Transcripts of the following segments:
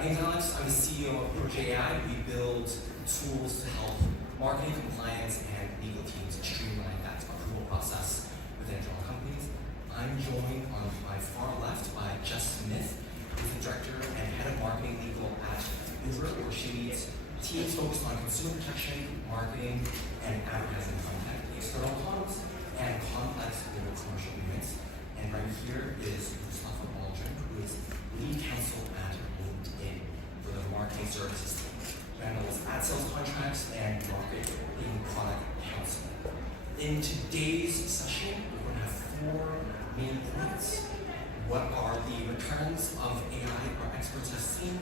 My name's Alex. I'm the CEO of Project AI. We build tools to help marketing, compliance, and legal teams streamline that approval process within internal companies. I'm joined on my far left by Jess Smith, who's the director and head of marketing legal at Uber, where she leads teams focused on consumer protection, marketing, and advertising content, external comms, and complex legal commercial units. And right here is Mustafa Baldwin, who is lead counsel at LinkedIn for the marketing services team. He handles ad sales contracts and marketing product counseling. In today's session, we're going to have 4 main points. What are the returns of AI our experts have seen,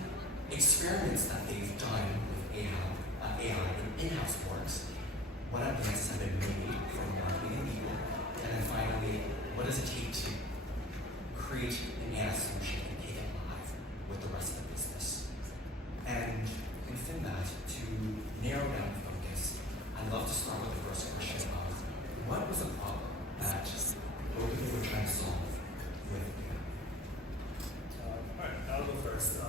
experiments that they've done with AI in in-house works, what evidence have been made from marketing and legal, and then finally, what does it take to create an AI solution and take it live with the rest of the business? And within that, to narrow down the focus, I'd love to start with the first question of what was the problem that both of you were trying to solve with AI? Alright, I'll go first.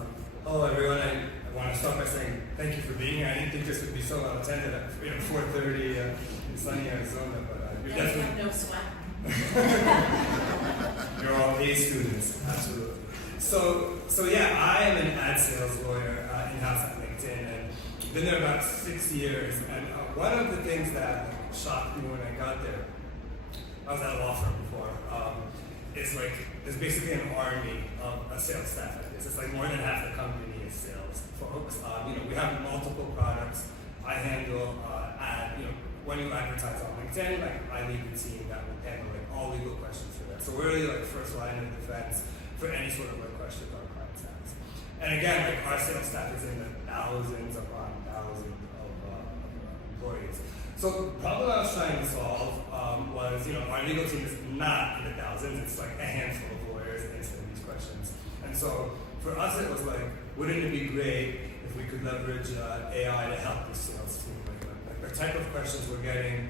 Hello everyone, I want to start by saying thank you for being here. I didn't think this would be so well attended at 4:30 in sunny Arizona, but you're definitely... no sweat. You're all A students, absolutely. So yeah, I am an ad sales lawyer in-house at LinkedIn, and been there about 6 years. And one of the things that shocked me when I got there, I was at a law firm before, is like there's basically an army of a sales staff at this. It's like more than half the company is sales folks. We have multiple products. I handle when you advertise on LinkedIn, I lead the team that will handle all legal questions for that. So we're really first line of defense for any sort of questions our clients have. And again, our sales staff is in the thousands upon thousands of employees. So the problem I was trying to solve was, our legal team is not in the thousands. It's like a handful of lawyers answering these questions. And so for us, it was wouldn't it be great if we could leverage AI to help the sales team? The type of questions we're getting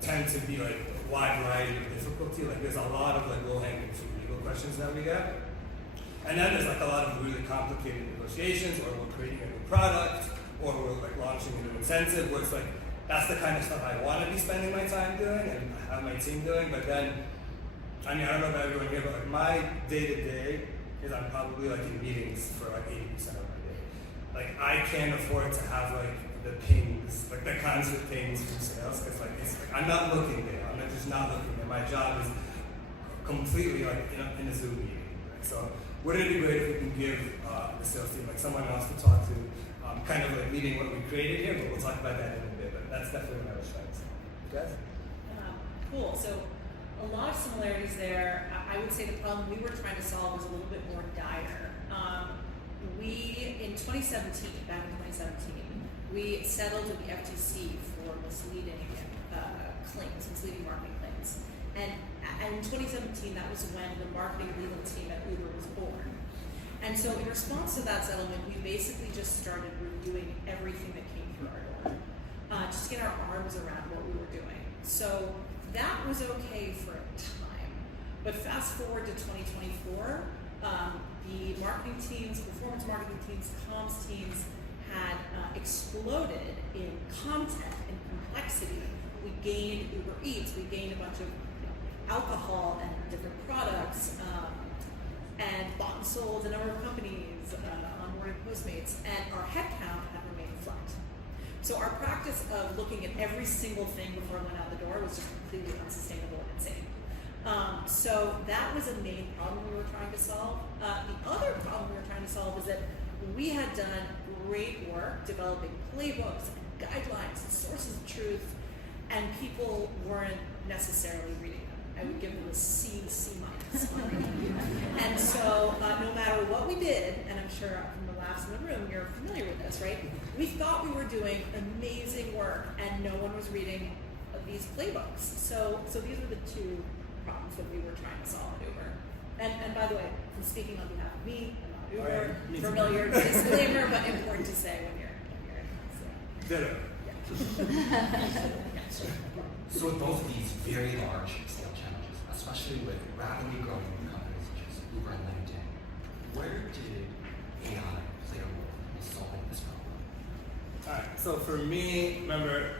tend to be a wide variety of difficulty. There's a lot of low-hanging fruit legal questions that we get. And then there's a lot of really complicated negotiations, or we're creating a new product, or we're launching a new incentive, where it's that's the kind of stuff I want to be spending my time doing and have my team doing. But then, I don't know about everyone here, but my day-to-day is I'm probably in meetings for 80% of my day. I can't afford to have the pings, the constant pings from sales, because I'm not looking there. I'm just not looking there. My job is completely in a Zoom meeting. Right? So wouldn't it be great if we can give the sales team someone else to talk to, kind of leading what we created here, but we'll talk about that in a bit. But that's definitely what I was trying to say. Guys? Cool. So a lot of similarities there. I would say the problem we were trying to solve was a little bit more dire. In 2017, back in 2017, we settled with the FTC for misleading claims, misleading marketing claims. And in 2017, that was when the marketing legal team at Uber was born. And so in response to that settlement, we basically just started reviewing everything that came through our door, just to get our arms around what we were doing. So that was okay for a time. But fast forward to 2024, the marketing teams, performance marketing teams, comms teams had exploded in content and complexity. We gained Uber Eats, we gained a bunch of alcohol and different products, and bought and sold a number of companies, onboarded Postmates, and our headcount had remained flat. So our practice of looking at every single thing before it went out the door was just completely unsustainable and insane. So that was a main problem we were trying to solve. The other problem we were trying to solve is that we had done great work developing playbooks and guidelines and sources of truth, and people weren't necessarily reading them. I would give them a C, C-. And so no matter what we did, and I'm sure from the laughs in the room, you're familiar with this, right? We thought we were doing amazing work, and no one was reading these playbooks. So these are the 2 problems that we were trying to solve at Uber. And by the way, I'm speaking on behalf of me, I'm not Uber, familiar disclaimer, but important to say when you're in-house. Ditto. So with both of these very large scale challenges, especially with rapidly growing companies such as Uber and LinkedIn, where did AI So for me, remember,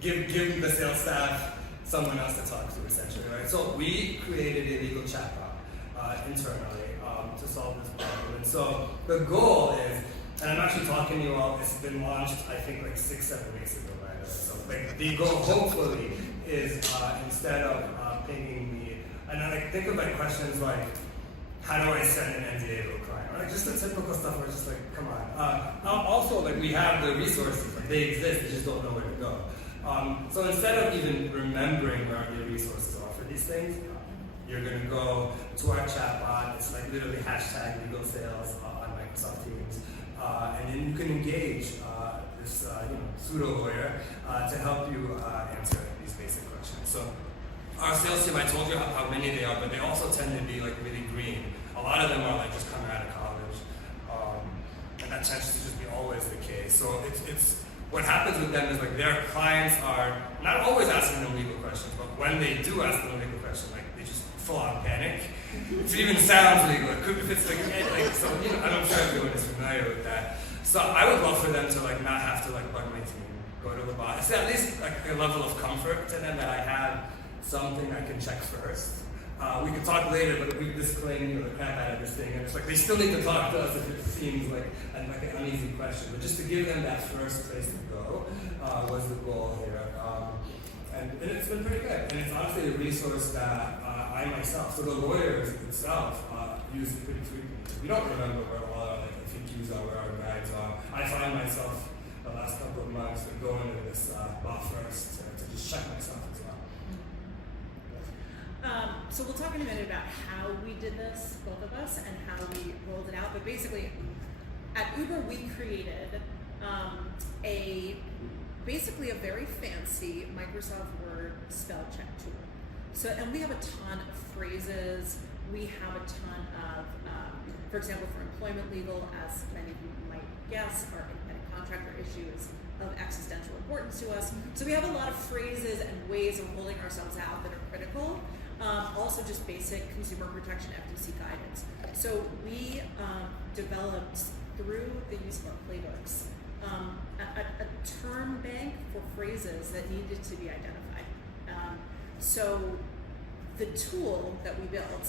give the sales staff someone else to talk to, essentially, right? So we created a legal chatbot internally to solve this problem. And so the goal is, and I'm actually talking to you all, it's been launched, I think, like 6-7 weeks ago, right? So like the goal, hopefully, is instead of pinging me, and I like think of like questions like, how do I send an NDA to a client? Or like just the typical stuff where it's just like, come on. Also, like we have the resources, like they exist, they just don't know where to go. So instead of even remembering where your resources are for these things, you're going to go to our chatbot. It's like literally hashtag legal sales on Microsoft Teams, and then you can engage this pseudo lawyer to help you answer these basic questions. So our sales team, I told you how many they are, but they also tend to be like really green. A lot of them are like just coming out of college, and that tends to just be always the case. So it's what happens with them is like their clients are not always asking them legal questions, but when they do ask them a legal question, like they just full on panic. If it even sounds legal, if it's like so, I'm sure everyone is familiar with that. So I would love for them to like not have to like bug my team, go to the bot. It's at least like a level of comfort to them that I have something I can check first. We can talk later, but we disclaim the crap out of this thing, and it's like they still need to talk to us if it seems like an uneasy question. But just to give them that first place to go was the goal here, and it's been pretty good. And it's honestly a resource that I myself, so the lawyers themselves, use it pretty frequently. We don't remember where all our FAQs are, where our guides are. I find myself the last couple of months going to this bot first to just check myself as well. So we'll talk in a minute about how we did this, both of us, and how we rolled it out. But basically, at Uber, we created basically a very fancy Microsoft Word spell check tool. So, and we have a ton of phrases. We have a ton of, for example, for employment legal, as many of you might guess, our independent contractor issue is of existential importance to us. So we have a lot of phrases and ways of holding ourselves out that are critical. Also just basic consumer protection FTC guidance. So we developed through the use of our playbooks a term bank for phrases that needed to be identified. So the tool that we built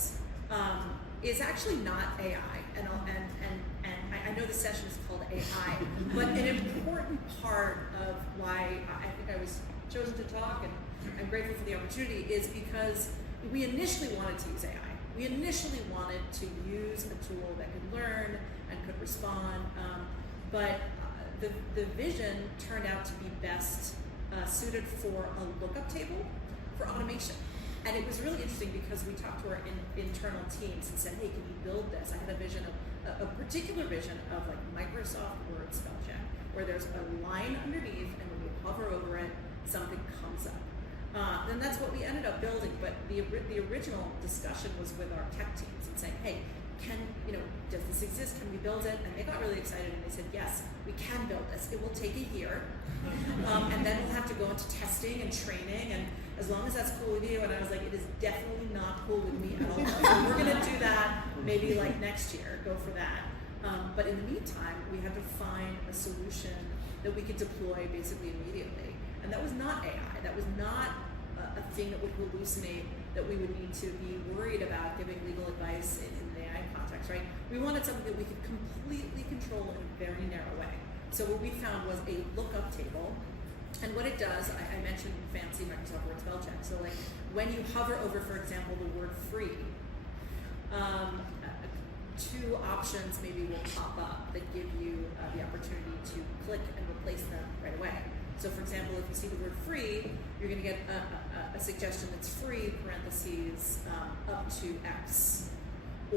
is actually not AI, and I know the session is called AI, but an important part of why I think I was chosen to talk, and I'm grateful for the opportunity, is because we initially wanted to use AI. We initially wanted to use a tool that could learn and could respond, but the vision turned out to be best suited for a lookup table for automation. And it was really interesting because we talked to our internal teams and said, hey, can you build this? I had a vision of, a particular vision of like Microsoft Word spell check, where there's a line underneath and when you hover over it, something comes up. And that's what we ended up building, but the original discussion was with our tech teams and saying, hey, does this exist? Can we build it? And they got really excited and they said, yes, we can build this. It will take a year. And then we'll have to go into testing and training, and as long as that's cool with you. And I was like, it is definitely not cool with me at all. So we're gonna do that maybe like next year, go for that. But in the meantime, we had to find a solution that we could deploy basically immediately. And that was not AI. That was not a thing that would hallucinate, that we would need to be worried about giving legal advice in an AI context, right? We wanted something that we could completely control in a very narrow way. So what we found was a lookup table. And what it does, I mentioned fancy Microsoft Word spell check. So like when you hover over, for example, the word free, two options maybe will pop up that give you the opportunity to click and replace them right away. So for example, if you see the word free, you're going to get a suggestion that's free, parentheses, up to X,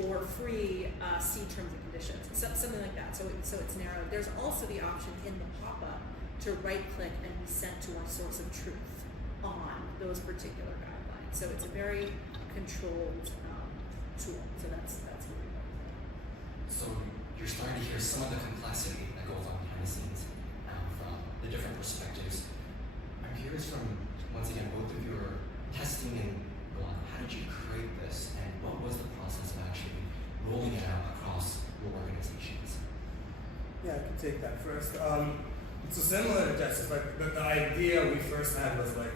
or free, see terms and conditions, something like that. So it's narrowed. There's also the option in the pop-up to right-click and be sent to our source of truth on those particular guidelines. So it's a very controlled tool. So that's what we do. So you're starting to hear some of the complexity that goes on behind the scenes from the different perspectives. I'm curious from, once again, both of your testing and how did you create this, and what was the process of actually rolling it out across your organizations? Yeah, I can take that first. So similar to Jess, like the idea we first had was like,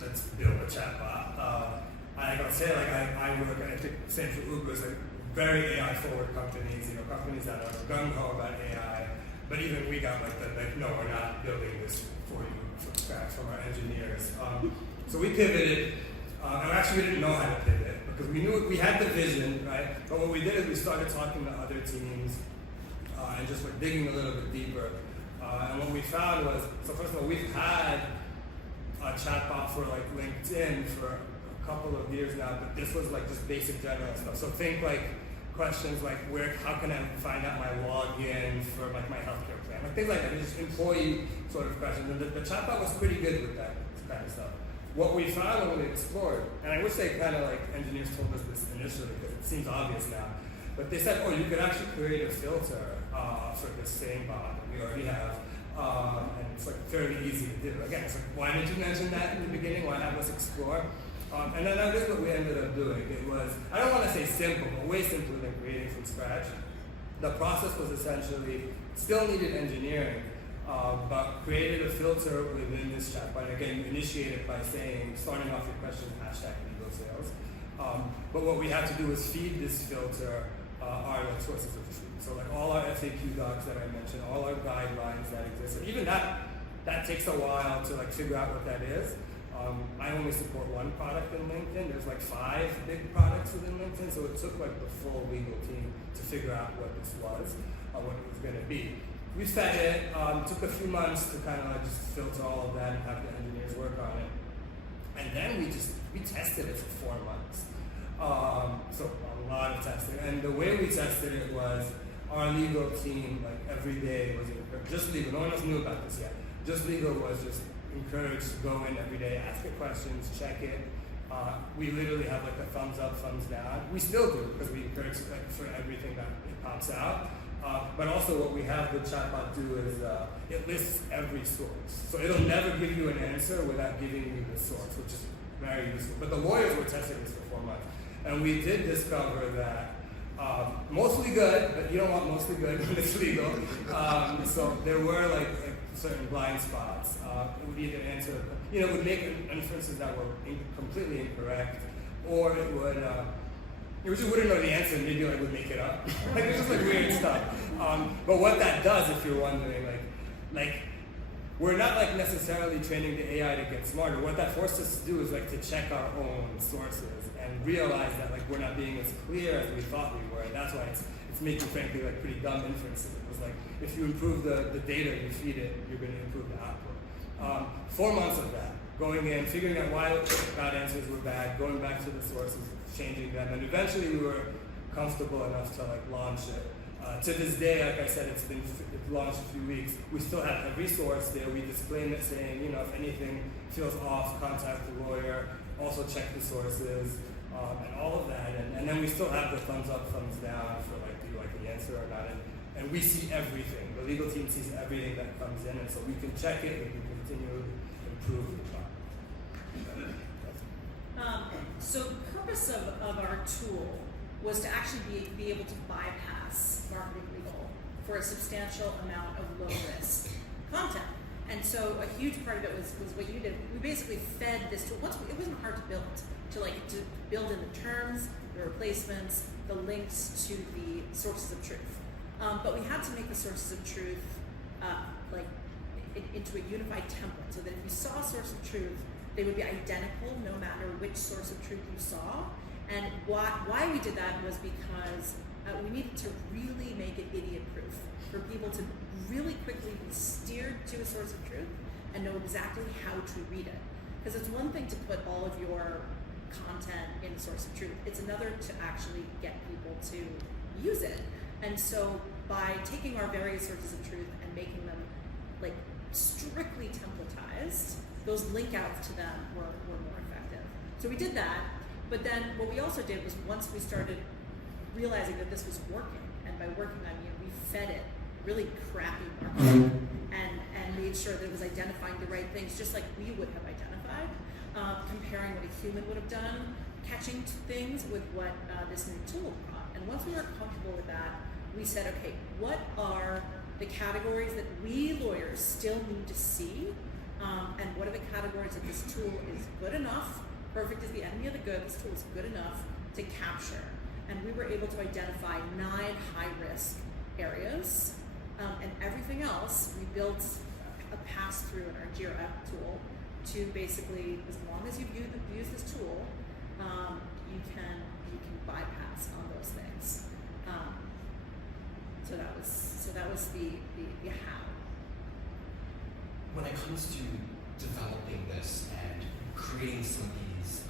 let's build a chatbot. I'll say like I work at, I think same for Uber, is like very AI forward companies, companies that are gung ho about AI. But even we got like no, we're not building this for you from scratch from our engineers. So we pivoted, and actually we didn't know how to pivot because we knew we had the vision, right? But what we did is we started talking to other teams and just like digging a little bit deeper. And what we found was, so first of all, we've had a chatbot for like LinkedIn for a couple of years now, but this was like just basic general stuff. So think like questions like how can I find out my login for like my healthcare plan, like things like that, just employee sort of questions. And the chatbot was pretty good with that kind of stuff. What we found when we explored, and I wish they kind of like engineers told us this initially because it seems obvious now, but they said, oh, you could actually create a filter for the same bot that we already have, and it's like fairly easy to do. Again, it's like, why didn't you mention that in the beginning? Why have us explore? And then that is what we ended up doing. It was, I don't want to say simple, but way simpler than creating from scratch. The process was essentially, still needed engineering, but created a filter within this chatbot. Again, you initiate it by saying, starting off your question, #legal sales. But what we had to do was feed this filter our like sources of truth. So like all our FAQ docs that I mentioned, all our guidelines that exist, and even that takes a while to like figure out what that is. I only support one product in LinkedIn. There's like 5 big products within LinkedIn, so it took like the full legal team to figure out what this was, what it was going to be. We fed it. Took a few months to kind of like just filter all of that and have the engineers work on it, and then we tested it for 4 months. So a lot of testing, and the way we tested it was our legal team, like every day was just legal. No one else knew about this yet. Just legal was just encouraged to go in every day, ask it questions, check it. We literally have like a thumbs up, thumbs down. We still do because we encourage like for everything that it pops out. But also what we have the chatbot do is it lists every source. So it'll never give you an answer without giving you the source, which is very useful. But the lawyers were testing this for 4 months. And we did discover that mostly good, but you don't want mostly good when it's legal. So there were like certain blind spots. It would either answer, it would make inferences that were completely incorrect, or it would, you just wouldn't know the answer and maybe like would make it up. Like it's just like weird stuff. But what that does, if you're wondering, like we're not like necessarily training the AI to get smarter. What that forced us to do is like to check our own sources and realize that like we're not being as clear as we thought we were. And that's why it's making frankly like pretty dumb inferences. It was like if you improve the data you feed it, you're going to improve the output. 4 months of that, going in, figuring out why bad answers were bad, going back to the sources, changing them, and eventually we were comfortable enough to like launch it. To this day, like I said, it's launched a few weeks. We still have every source there. We display it saying, if anything feels off, contact the lawyer. Also check the sources and all of that. And then we still have the thumbs up, thumbs down for like, do you like the answer or not? And we see everything. The legal team sees everything that comes in, and so we can check it. We can continue to improve the product. So the purpose of our tool was to actually be able to bypass marketing legal for a substantial amount of low-risk content. And so a huge part of it was what you did. We basically fed this tool. It wasn't hard to build, to build in the terms, the replacements, the links to the sources of truth. But we had to make the sources of truth into a unified template so that if you saw a source of truth, they would be identical no matter which source of truth you saw. And why we did that was because we needed to really make it idiot-proof for people to really quickly be steered to a source of truth and know exactly how to read it. Because it's one thing to put all of your content in a source of truth. It's another to actually get people to use it. And so by taking our various sources of truth and making them like strictly templatized, those link outs to them were more effective. So we did that. But then what we also did was once we started realizing that this was working, and by working I mean we fed it really crappy marketing and made sure that it was identifying the right things just like we would have identified, comparing what a human would have done, catching things with what this new tool brought. And once we were comfortable with that, we said, okay, what are the categories that we lawyers still need to see, and what are the categories that this tool is good enough, perfect is the enemy of the good, this tool is good enough to capture. And we were able to identify 9 high-risk areas, and everything else, we built a pass-through in our Jira tool to basically, as long as you've used this tool, you can bypass on those things. So that was the how. When it comes to developing this and creating some of these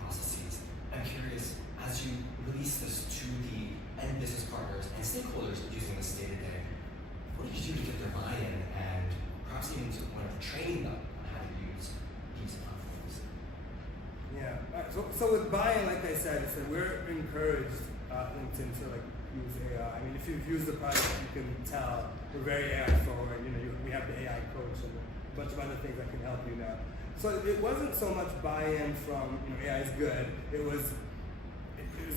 processes, I'm curious, as you release this to the end business partners and stakeholders using this day to day, what did you do to get their buy-in and perhaps even to the point of training them on how to use these platforms? Yeah. So with buy-in, like I said, we're encouraged LinkedIn to use AI. I mean, if you've used the product, you can tell we're very AI forward. We have the AI coach and a bunch of other things that can help you now. So it wasn't so much buy-in from AI is good. It was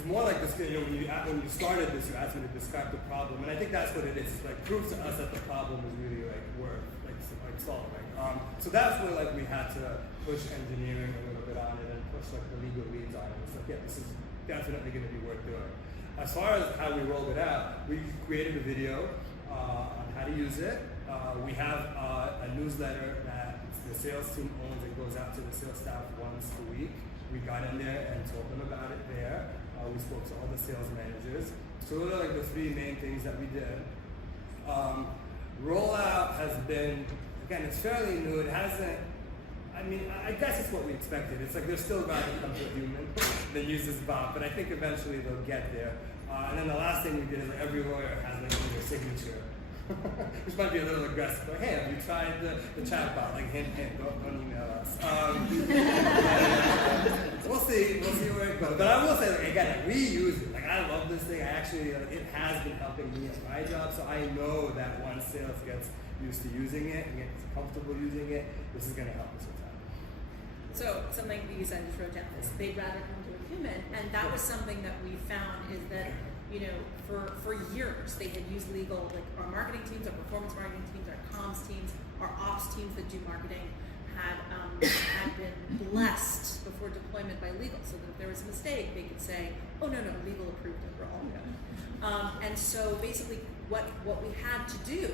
more like this. When you started this, you asked me to describe the problem, and I think that's what it is. It proves to us that the problem is really worth solving. So that's where we had to push engineering a little bit on it and push the legal leads on it. It's this is definitely going to be worth doing. As far as how we rolled it out, we created a video on how to use it. We have a newsletter that the sales team owns. It goes out to the sales staff once a week. We got in there and told them about it there. We spoke to all the sales managers. So those are the 3 main things that we did. Rollout has been, again, it's fairly new. It hasn't, I guess it's what we expected. It's there's still about to come to a human that uses bot, but I think eventually they'll get there. And then the last thing we did is every lawyer has their signature. Which might be a little aggressive, but hey, have you tried the chatbot? Hint, don't email us. We'll see where it goes. But I will say, again, we use it. I love this thing. I actually, it has been helping me at my job, so I know that once sales gets used to using it and gets comfortable using it, this is going to help us with that. So something we use, I just wrote down is they'd rather come to a human, and that was something that we found is that for years they had used legal, our marketing teams, our performance marketing teams, our comms teams, our ops teams that do marketing had been blessed before deployment by legal, so that if there was a mistake, they could say, oh no, legal approved it, we're all good. And so basically what we had to do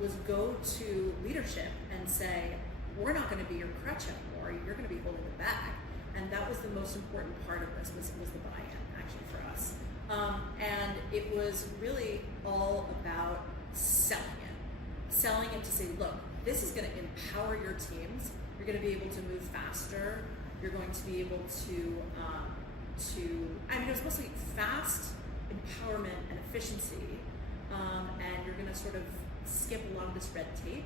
was go to leadership and say, we're not going to be your crutch anymore, you're going to be holding the bag. And that was the most important part of this, was the buy-in, actually, for us. And it was really all about selling it to say, look, this is going to empower your teams, you're going to be able to move faster, you're going to be able to it was supposed to be fast, empowerment, and efficiency, and you're going to sort of skip a lot of this red tape.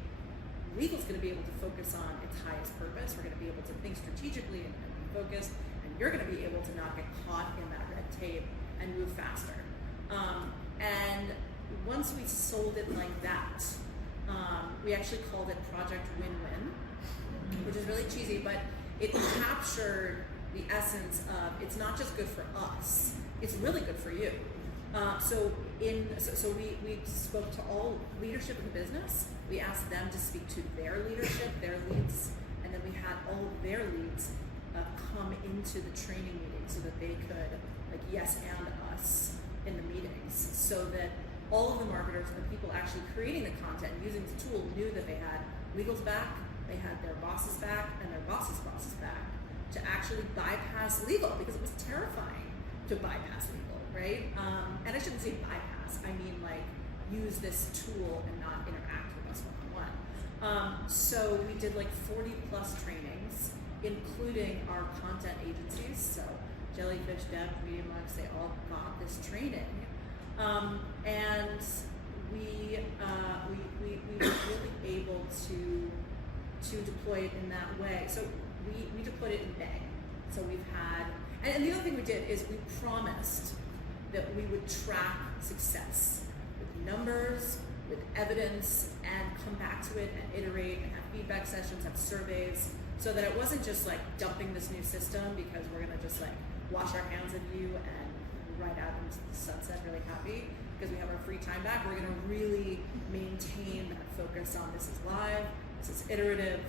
Legal's going to be able to focus on its highest purpose. We're going to be able to think strategically and be focused, and you're going to be able to not get caught in that red tape and move faster. And once we sold it like that, we actually called it Project Win-Win, which is really cheesy, but it captured the essence of it's not just good for us, it's really good for you. So we spoke to all leadership in the business. We asked them to speak to their leadership, their leads, and then we had all of their leads come into the training meeting so that they could yes and us in the meetings, so that all of the marketers and the people actually creating the content using the tool knew that they had legal's back, they had their bosses back, and their bosses' bosses back to actually bypass legal, because it was terrifying to bypass legal, right? And I shouldn't say bypass, I mean use this tool and not interact with us one-on-one. So we did 40 plus trainings, including our content agencies, so Jellyfish, Dev, MediaMarks, they all got this training. And we were really able to deploy it in that way. So we deployed it in May. So we've had, and the other thing we did is we promised that we would track success with numbers, with evidence, and come back to it and iterate and have feedback sessions, have surveys, so that it wasn't just dumping this new system because we're gonna just wash our hands of you and write out into the sunset really happy because we have our free time back. We're gonna really maintain that focus on this is live, this is iterative,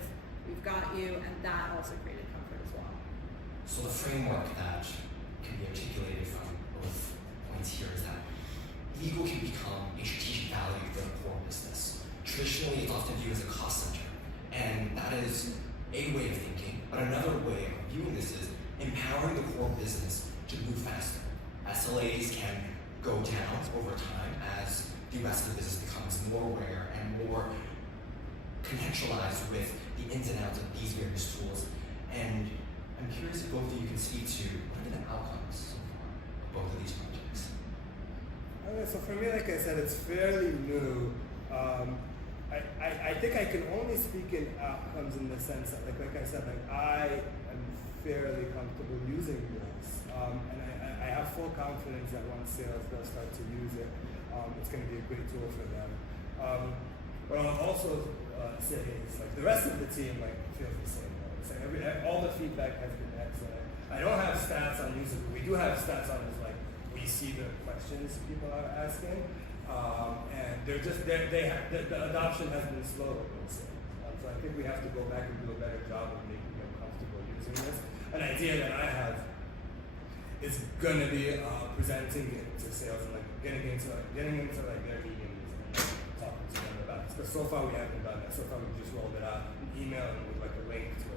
we've got you, and that also created comfort as well. So the framework that can be articulated from both points here is that legal can become a strategic value for the core business. Traditionally, it's often viewed as a cost center, and that is a way of thinking, but another way of viewing this is empowering the core business to move faster. SLAs can go down over time as the rest of the business becomes more aware and more contextualized with the ins and outs of these various tools. And I'm curious if both of you can speak to what are the outcomes so far of both of these projects. Okay, so for me, like I said, it's fairly new. I think I can only speak in outcomes in the sense that, like I said, like I am fairly comfortable using this, and I have full confidence that once sales does start to use it, it's going to be a great tool for them. But I'll also say is like the rest of the team like feels the same way. It's like all the feedback has been excellent. I don't have stats on users, but we do have stats on is like we see the questions people are asking. And the adoption has been slow, I would say. So I think we have to go back and do a better job of making them comfortable using this. An idea that I have is going to be presenting it to sales and like getting into their meetings and talking to them about it. Because so far we haven't done that. So far we've just rolled it out and emailed them with like a link to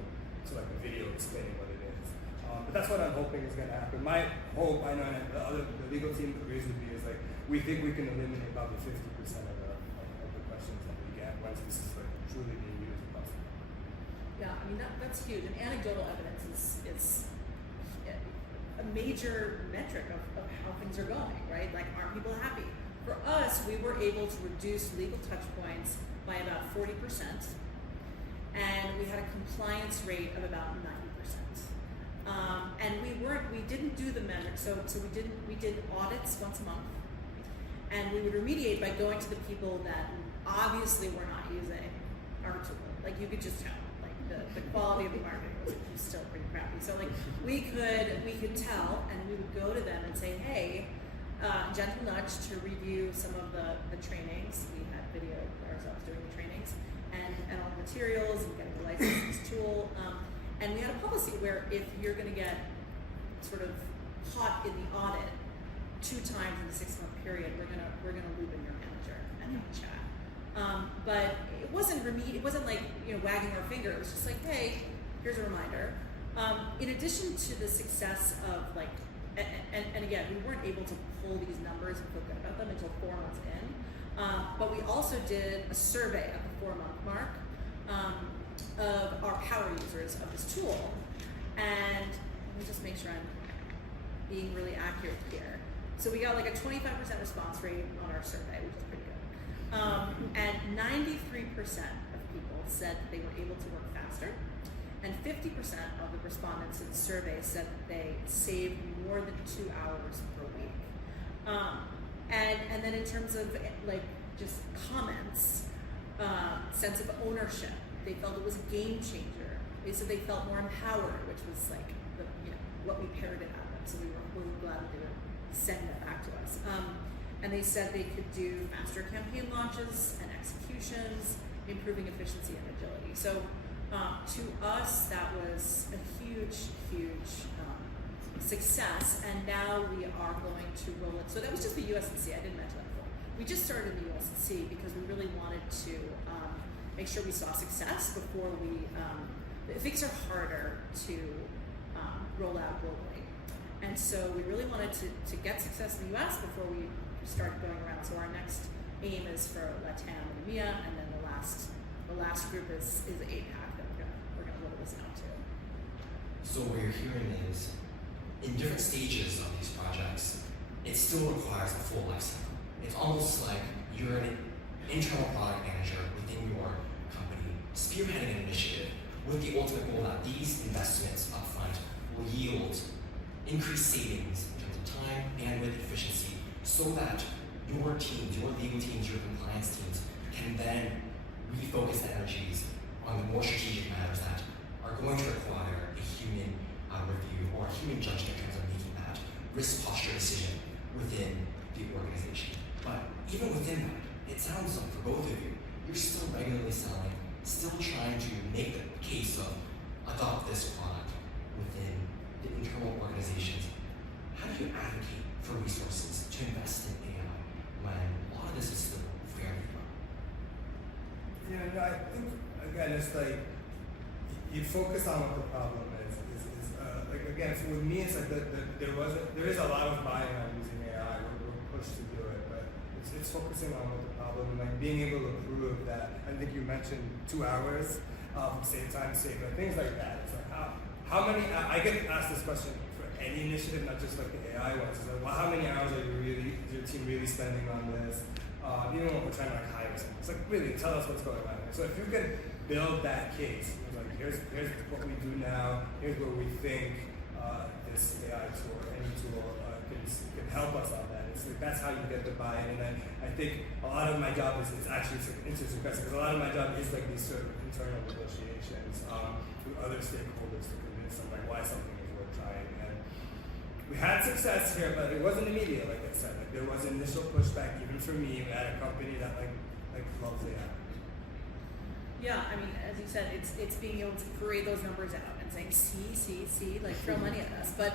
like a video explaining what it is. But that's what I'm hoping is going to happen. My hope, I know the legal team agrees with me, is like we think we can eliminate probably 50% of the questions that we get once this is like truly being used across the board. Yeah, I mean that's huge. And anecdotal evidence is a major metric of how things are going, right? Like, aren't people happy? For us, we were able to reduce legal touch points by about 40%, and we had a compliance rate of about 90%. And we didn't do the metric, so we did audits once a month, and we would remediate by going to the people that obviously were not using our tool. Like, you could just tell, like the quality of the marketing was still pretty crappy. So like we could tell, and we would go to them and say, hey, gentle nudge to review some of the trainings. We had video ourselves doing the trainings and all the materials and getting the license tool. And we had a policy where if you're going to get sort of caught in the audit 2 times in the 6-month period, we're gonna loop in your manager and have a chat. But it wasn't like wagging our finger. It was just like, hey, here's a reminder. In addition to the success of like, and again, we weren't able to pull these numbers and feel good about them until 4 months in. But we also did a survey at the 4-month mark of our power users of this tool. And let me just make sure I'm being really accurate here. So we got like a 25% response rate on our survey, which is pretty good. And 93% of people said that they were able to work faster. And 50% of the respondents in the survey said that they saved more than 2 hours per week. And then in terms of like just comments, sense of ownership, they felt it was a game changer. They said they felt more empowered, which was like what we parroted at them. So we were really glad that they would send that back to us. And they said they could do faster campaign launches and executions, improving efficiency and agility. So to us, that was a huge success, and now we are going to roll it. So that was just the USNC. I didn't mention that before. We just started in the USNC because we really wanted to make sure we saw success before we. Things are harder to roll out globally, and so we really wanted to get success in the US before we start going around. So our next aim is for LATAM and EMEA, and then the last group is APAC that we're gonna roll this out to. So what you're hearing is, in different stages of these projects, it still requires a full life cycle. It's almost like you're an internal product manager within your company, spearheading an initiative with the ultimate goal that these investments upfront will yield increased savings in terms of time, bandwidth, efficiency, so that your teams, your legal teams, your compliance teams can then refocus the energies on the more strategic matters that are going to require a human review or a human judgment in terms of making that risk posture decision within the organization. But even within that, it sounds like for both of you, you're still regularly selling, still trying to make the case of adopt this product within the internal organizations. How do you advocate for resources to invest in AI when a lot of this is still fairly low? Yeah, no, I think again, it's like you focus on what the problem is. Like again, so with me, it's like there is a lot of buy-in on using AI. We're pushed to do it, but it's focusing on what the problem, like being able to prove that. I think you mentioned 2 hours, save time, save things like that. It's like how many? I get asked this question for any initiative, not just like the AI ones. It's like, well, how many hours are is your team really spending on this? Even when we're trying to like hire someone, it's like really tell us what's going on. So if you can build that case, it's like here's what we do now. Here's where we think this AI tool or any tool can help us on that. It's like that's how you get the buy-in. And I think a lot of my job is actually it's an interesting question because a lot of my job is like these sort of internal negotiations with other stakeholders to convince them like why something is worth trying. And we had success here, but it wasn't immediate. Like I said, like there was initial pushback even for me at a company that like loves AI. Yeah, I mean, as you said, it's being able to parade those numbers out and saying, see, like throw money at us. But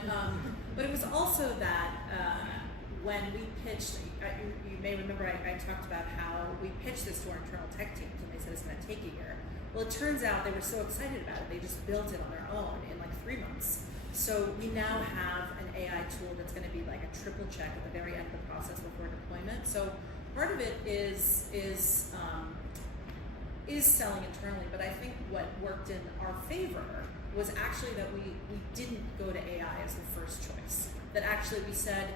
it was also that when we pitched, you may remember I talked about how we pitched this to our internal tech teams and they said it's going to take a year. Well, it turns out they were so excited about it, they just built it on their own in like 3 months. So we now have an AI tool that's going to be like a triple check at the very end of the process before deployment. So part of it is selling internally, but I think what worked in our favor was actually that we didn't go to AI as the first choice. That actually we said,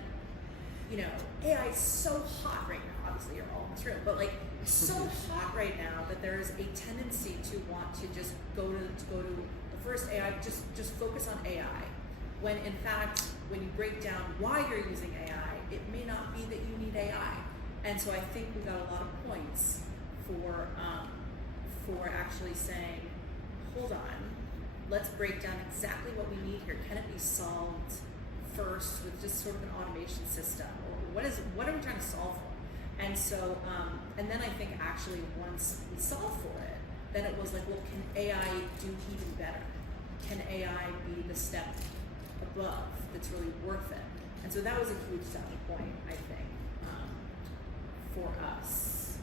you know, AI is so hot right now, obviously you're all in this room, but like so hot right now that there is a tendency to want to just go to the first AI, just focus on AI. When in fact, when you break down why you're using AI, it may not be that you need AI. And so I think we got a lot of points for actually saying, hold on, let's break down exactly what we need here. Can it be solved first with just sort of an automation system? Or what are we trying to solve for? And so, and then I think actually once we solve for it, then it was like, well, can AI do even better? Can AI be the step above that's really worth it? And so that was a huge selling point, I think, for us.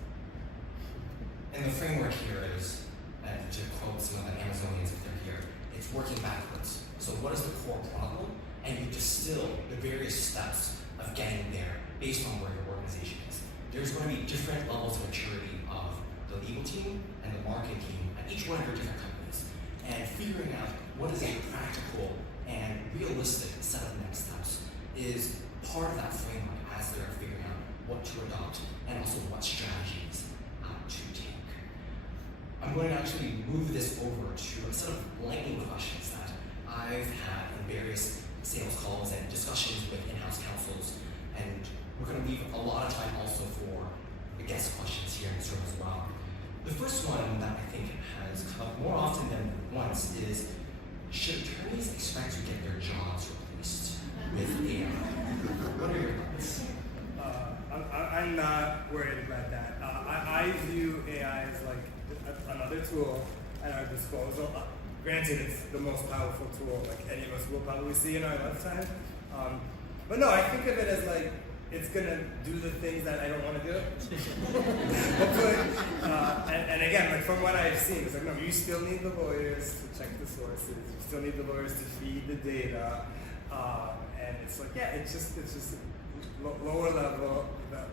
And the framework here is, to quote some of the Amazonians if they're here, it's working backwards. So what is the core problem? And you distill the various steps of getting there based on where your organization is. There's going to be different levels of maturity of the legal team and the marketing team at each one of your different companies. And figuring out what is a practical and realistic set of next steps is part of that framework as they're figuring out what to adopt and also what strategies to take. I'm going to actually move this over to a set of lightning questions that I've had in various sales calls and discussions with in-house counsels, and we're going to leave a lot of time also for the guest questions here in this room as well. The first one that I think has come up more often than once is, should attorneys expect to get their jobs replaced with AI? What are your thoughts? I'm not worried about that. I view AI as like another tool at our disposal. Granted, it's the most powerful tool like any of us will probably see in our lifetime. But no, I think of it as like it's gonna do the things that I don't want to do. And again, like from what I've seen, it's like no, you still need the lawyers to check the sources. You still need the lawyers to feed the data. And it's like it's just lower level,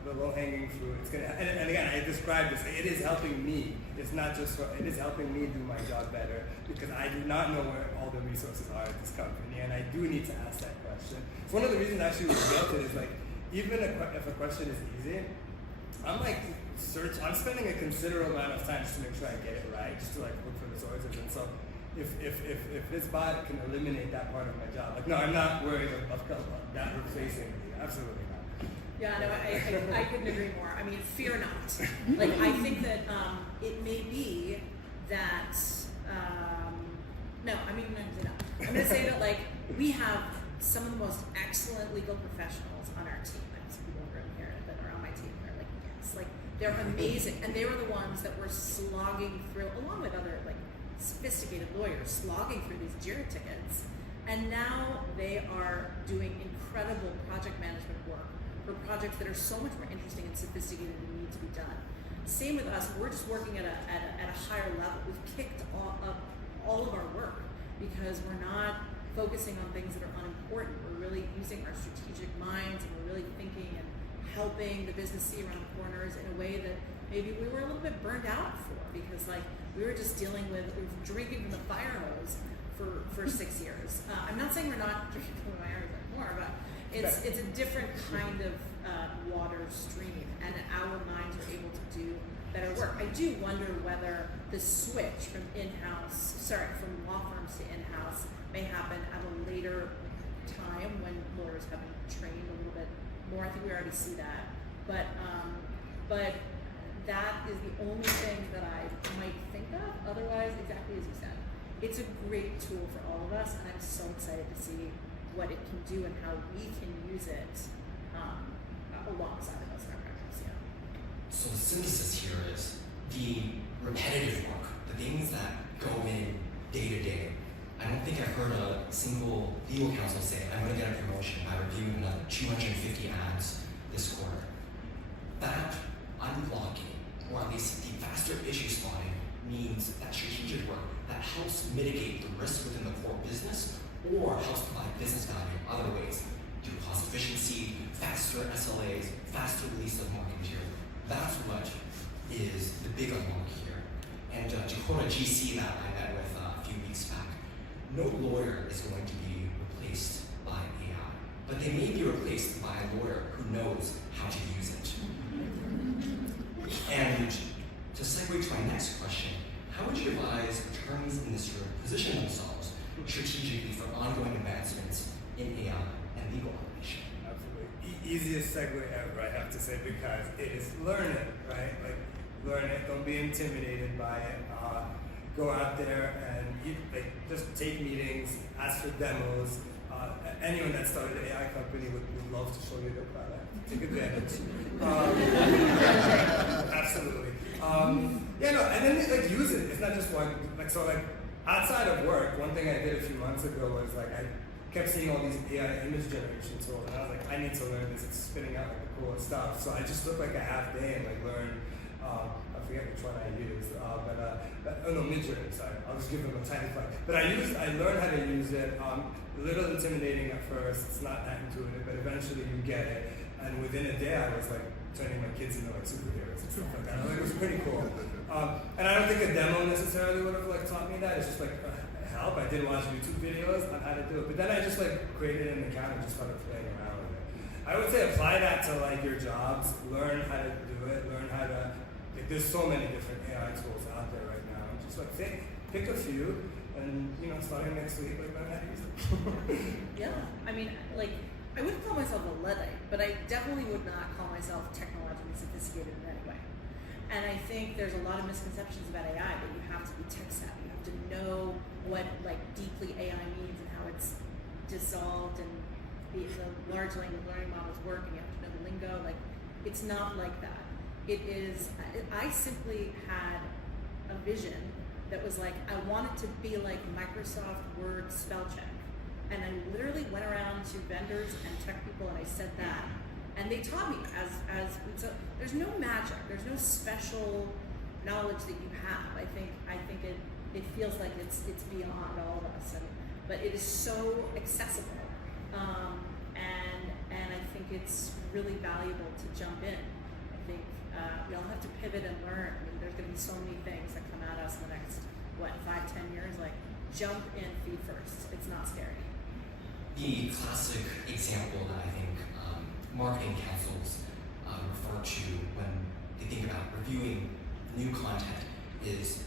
the low hanging fruit. It's gonna and again, I described this. It is helping me. It's not just it is helping me do my job better because I do not know where all the resources are at this company, and I do need to ask that question. It's one of the reasons actually we built it is like even if a question is easy, I'm spending a considerable amount of time just to make sure I get it right, just to like look for the sources. And so if this bot can eliminate that part of my job, like no, I'm not worried of that replacing me. Absolutely not. Yeah, no, I couldn't agree more. I mean, fear not. Like, I think that it may be that, no, I'm even going to say no. I'm going to say that, like, we have some of the most excellent legal professionals on our team. I have some people in the room here. They're amazing, and they were the ones that were slogging through, along with other like sophisticated lawyers, slogging through these JIRA tickets. And now they are doing incredible project management work for projects that are so much more interesting and sophisticated and need to be done. Same with us, we're just working at a higher level. We've kicked up all of our work because we're not focusing on things that are unimportant. We're really using our strategic minds, and we're really thinking and helping the business see around corners in a way that maybe we were a little bit burned out for, because like we were just we were drinking from the fire hose for 6 years. I'm not saying we're not drinking from the fire hose anymore, but it's a different kind of water stream, and our minds are able to do better work. I do wonder whether the switch from law firms to in-house may happen at a later time when lawyers have been trained a little bit more. I think we already see that, but that is the only thing that I might think of. Otherwise, exactly as you said, it's a great tool for all of us, and I'm so excited to see what it can do and how we can use it alongside of us in our practice. Yeah. So the synthesis here is the repetitive work, the things that go in day to day. I don't think I've heard a single legal counsel say, I'm going to get a promotion by reviewing another 250 ads this quarter. That unblocking, or at least the faster issue spotting, means that strategic work that helps mitigate the risk within the core business or helps provide business value in other ways through cost efficiency, faster SLAs, faster release of market material. That's what is the big unlock here. And to quote a GC that I met with a few weeks back, no lawyer is going to be replaced by AI, but they may be replaced by a lawyer who knows how to use it. And to segue to my next question, how would you advise attorneys in this room position themselves strategically for ongoing advancements in AI and legal automation? Absolutely. Easiest segue ever, I have to say, because it is learn it, right? Like, learn it, don't be intimidated by it. Go out there and just take meetings, ask for demos. Anyone that started an AI company would love to show you their product. Take advantage. Absolutely. And then use it. It's not just one. Outside of work, one thing I did a few months ago was I kept seeing all these AI image generation tools, and I was like, I need to learn this. It's spitting out the coolest stuff. So I just took a half day and learned. I forget which one I used, Midjourney. Sorry, I'll just give them a tiny plug. But I learned how to use it. A little intimidating at first. It's not that intuitive, but eventually you get it. And within a day, I was turning my kids into superheroes and stuff like that. It was pretty cool. And I don't think a demo necessarily would have taught me that. It's just help. I did watch YouTube videos on how to do it, but then I just created an account and just started playing around with it. I would say apply that to your jobs. Learn how to do it. Learn how to. There's so many different AI tools out there right now. Just pick a few, and starting next week, learn how to use them. Yeah, I mean, I wouldn't call myself a Luddite, but I definitely would not call myself technologically sophisticated in any way. And I think there's a lot of misconceptions about AI, that you have to be tech savvy, you have to know what deeply AI means and how it's dissolved and the large language learning models work, and you have to know the lingo. It's not like that. It is, I simply had a vision that was I wanted to be like Microsoft Word spell check. And I literally went around to vendors and tech people and I said that. And they taught me so there's no magic, there's no special knowledge that you have. I think it feels like it's beyond all of us. But it is so accessible. And I think it's really valuable to jump in. I think we all have to pivot and learn. I mean, there's going to be so many things that come at us in the next, 5-10 years? Jump in feet first. It's not scary. The classic example that I think marketing councils refer to when they think about reviewing new content is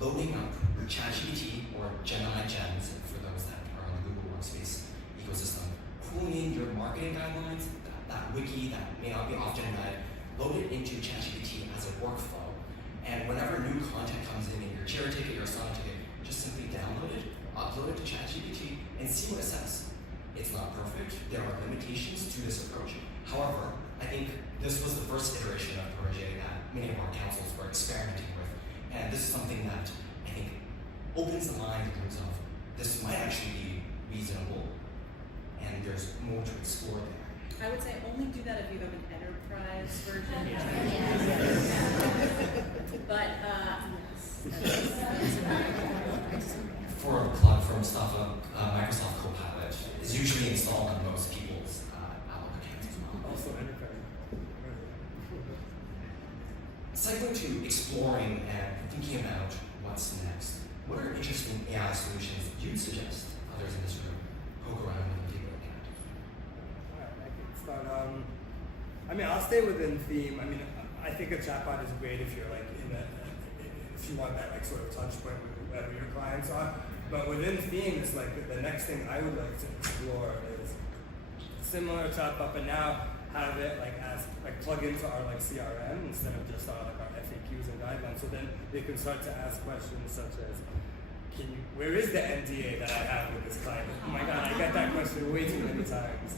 loading up ChatGPT or Gemini Gems, for those that are on the Google Workspace ecosystem, pulling in your marketing guidelines, that wiki that may not be often read, load it into ChatGPT as a workflow. And whenever new content comes in your JIRA ticket, your Asana ticket, just simply download it, upload it to ChatGPT, and see what it says. It's not perfect. There are limitations to this approach. However, I think this was the first iteration of Projet that many of our councils were experimenting with. And this is something that I think opens the mind in terms of this might actually be reasonable and there's more to explore there. I would say only do that if you have an enterprise version. But yes. For cloud firm stuff, Microsoft Copilot is usually installed on most people's Outlook accounts as well. Also enterprise. Segue to exploring and thinking about what's next. What are interesting AI solutions you'd suggest others in this room poke around and take a look at? Alright, I can start. I mean, I'll stay within theme. I mean, I think a chatbot is great if you're like if you want that like sort of touch point with whoever your clients are. But within theme, it's like the next thing I would like to explore is similar chatbot, but now have it like plug into our like CRM instead of just our FAQs and guidelines. So then they can start to ask questions such as, where is the NDA that I have with this client? Oh my God, I get that question way too many times.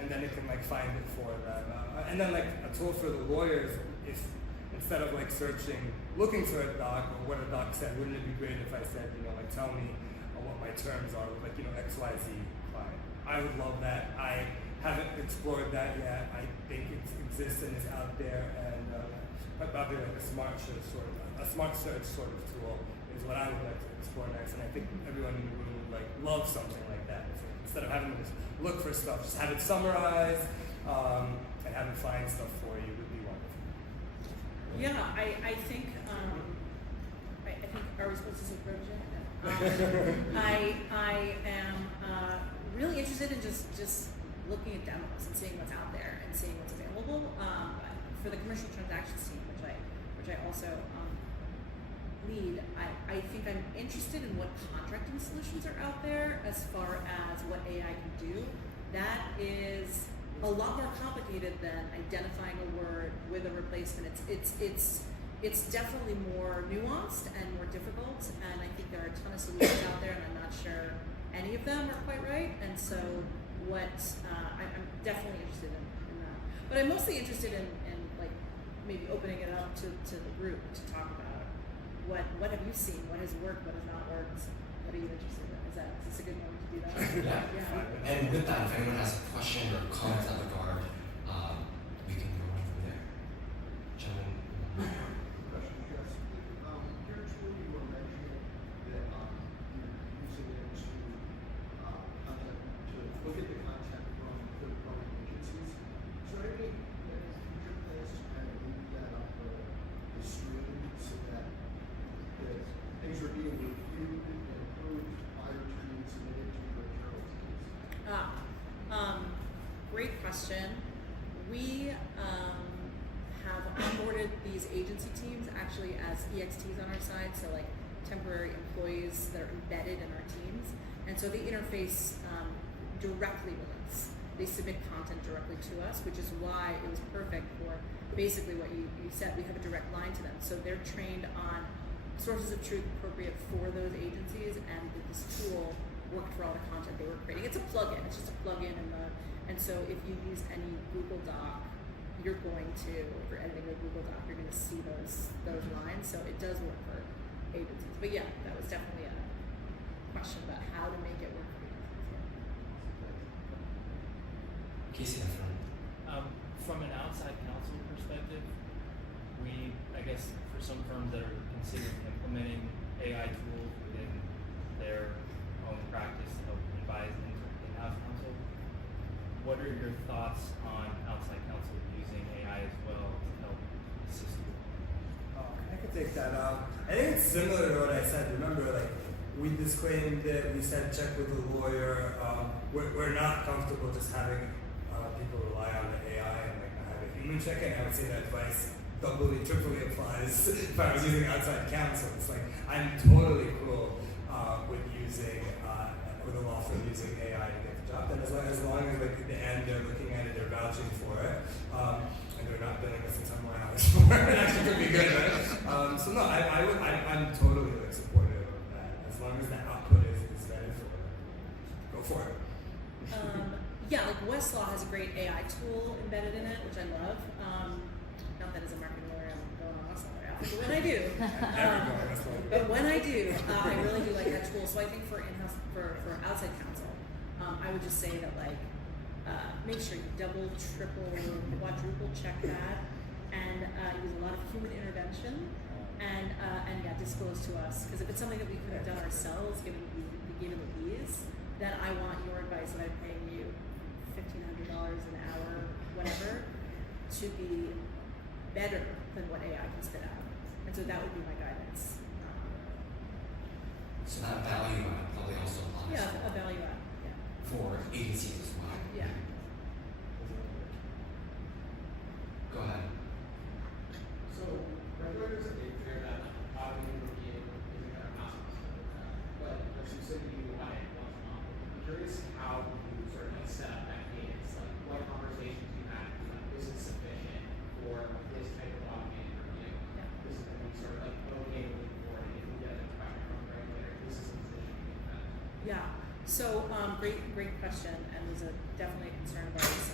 And then it can like find it for them. And then like a tool for the lawyers, if instead of like looking for a doc or what a doc said, wouldn't it be great if I said, like tell me what my terms are with like, XYZ client. I would love that. I haven't explored that yet. I think it exists and is out there, and probably like a smart search sort of tool is what I would like to explore next. And I think everyone in the room would like love something like that. So instead of having to just look for stuff, just have it summarized and have it find stuff for you would be wonderful. Yeah, I think are we supposed to say Projet? I am really interested in just looking at demos and seeing what's out there and seeing what's available. For the commercial transactions team, which I also lead, I think I'm interested in what contracting solutions are out there as far as what AI can do. That is a lot more complicated than identifying a word with a replacement. It's definitely more nuanced and more difficult, and I think there are a ton of solutions out there, and I'm not sure any of them are quite right. And so I'm definitely interested in that. But I'm mostly interested in like maybe opening it up to the group to talk about what have you seen, what has worked, what has not worked, what are you interested in? Is this a good moment to do that? Yeah. And with that, if anyone has a question or comment in that regard, we can go on from there. Gentlemen. Question, yes. Your tool you were mentioning that you're using it to look at the content from third-party agencies. Is there any future plans to kind of move that up the stream so that things are being reviewed and approved prior to being submitted to your internal teams? Great question. We have onboarded these agency teams actually as EXTs on our side, so like temporary employees that are embedded in our teams, and so they interface directly with us. They submit content directly to us, which is why it was perfect for basically what you said. We have a direct line to them, so they're trained on sources of truth appropriate for those agencies, and this tool worked for all the content they were creating. It's a plugin. It's just a plugin and so if you use any Google Doc, you're going to, if you're editing a Google Doc, you're going to see those lines. So it does work for agencies. But yeah, that was definitely a question about how to make it work for agencies. Casey, in front. From an outside counsel perspective, I guess for some firms that are considering implementing AI tools within their own practice to help advise in-house counsel, what are your thoughts on outside counsel using AI as well to help assist you? I could take that. I think it's similar to what I said. Remember, like we disclaimed it. We said check with the lawyer. We're not comfortable just having people rely on the AI and like not have a human check it. I would say that advice doubly, triply applies if I was using outside counsel. It's like I'm totally cool with using with a law firm using AI to get the job done. As long as like at the end they're looking at it, they're vouching for it, and they're not billing us in some way hours for it. It actually could be good, right? So no, I'm totally like supportive of that. As long as the output is vetted for it, go for it. Yeah, like Westlaw has a great AI tool embedded in it, which I I love. Not that as a marketing lawyer I'm going on hustle right after, but when I do, I really do like that tool. So I think for in-house, for outside counsel, I would just say that like, make sure you double, triple, quadruple check that, and use a lot of human intervention, and yeah, disclose to us. Because if it's something that we could have done ourselves, given the ease, then I want your advice that I'm paying you $1,500 an hour, whatever, to be better than what AI can spit out. And so that would be my guidance. So that value add probably also applies Yeah, a value add. Yeah. for agencies as well. Yeah. Go ahead. So regulators are being clear that auditing review isn't going to cost us, but as you said, you audit once a month. I'm curious how you sort of like set up that cadence, like what conversations you had, like this is sufficient for this type of automated review. Yeah. This is going to be sort of like okay moving forward. If we get a question from the regulator, this is a position we can have. Yeah. So great question, and was definitely a concern of ours.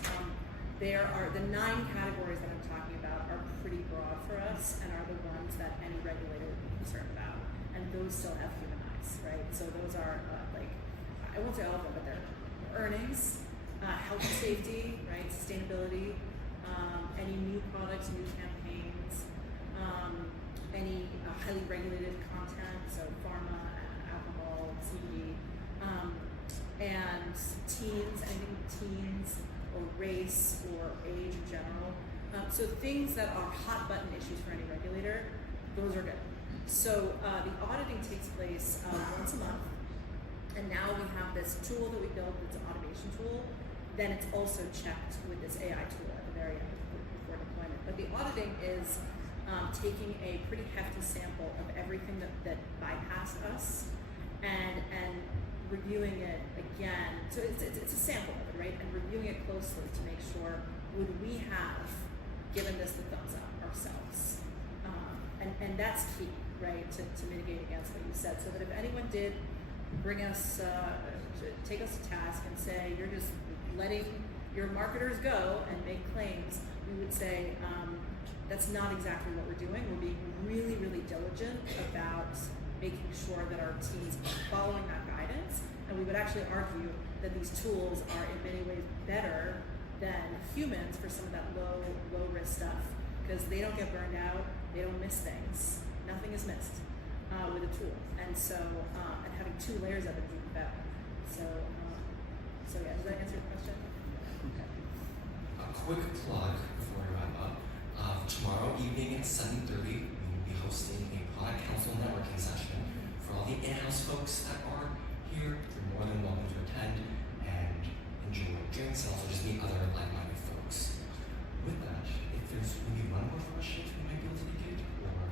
There are the 9 categories that I'm talking about are pretty broad for us, and are the ones that any regulator would be concerned about, and those still have human eyes, right? So those are like, I won't say all of them, but they're earnings, health and safety, right? Sustainability, any new products, new campaigns, any highly regulated content, so pharma, alcohol, CBD, and teens, anything teens, or race, or age in general. So things that are hot button issues for any regulator, those are good. So the auditing takes place once a month, and now we have this tool that we built, it's an automation tool. Then it's also checked with this AI tool at the very end before deployment. But the auditing is taking a pretty hefty sample of everything that bypassed us, and reviewing it again. So it's a sample of it, right? And reviewing it closely to make sure, would we have given this the thumbs up ourselves? And that's key, right? To mitigate against what you said. So that if anyone did bring us, take us to task and say, you're just letting your marketers go and make claims, we would say, that's not exactly what we're doing. We're being really, really diligent about making sure that our teams are following that guidance, and we would actually argue that these tools are in many ways better than humans for some of that low risk stuff, because they don't get burned out, they don't miss things, nothing is missed with a tool, and so and having 2 layers of it is even better. So yeah, does that answer your question? Okay. A quick plug before we wrap up. Tomorrow evening at 7:30, we will be hosting a product council networking session for all the in-house folks that are here. You're more than welcome to attend and enjoy drinks and also just meet other like-minded folks. With that, if there's maybe one more question we might be able to get, or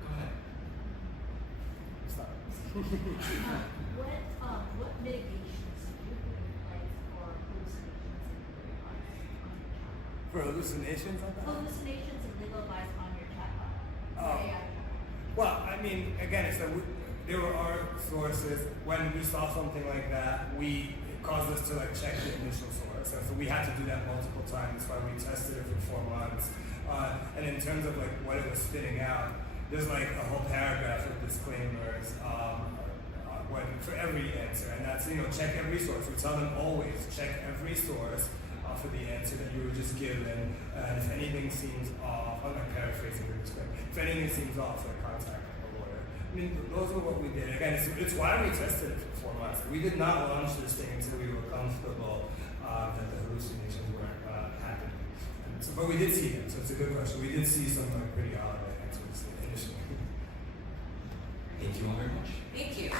go ahead. Stop. What mitigations do you put in place for hallucinations on your chatbot? For hallucinations on that? Hallucinations and legal advice on your chatbot. Oh. AI. Well, I mean, again, so there were our sources. When we saw something like that, it caused us to like check the initial source. So we had to do that multiple times. That's why we tested it for 4 months. And in terms of like what it was spitting out, there's like a whole paragraph of disclaimers for every answer, and that's check every source. We tell them always check every source for the answer that you were just given, and if anything seems off, I'm not paraphrasing your disclaimer. If anything seems off, like contact a lawyer. I mean, those are what we did. Again, it's why we tested it for 4 months. We did not launch this thing until we were comfortable that the hallucinations weren't happening. But we did see them, so it's a good question. We did see some like pretty odd answers initially. Thank you all very much. Thank you.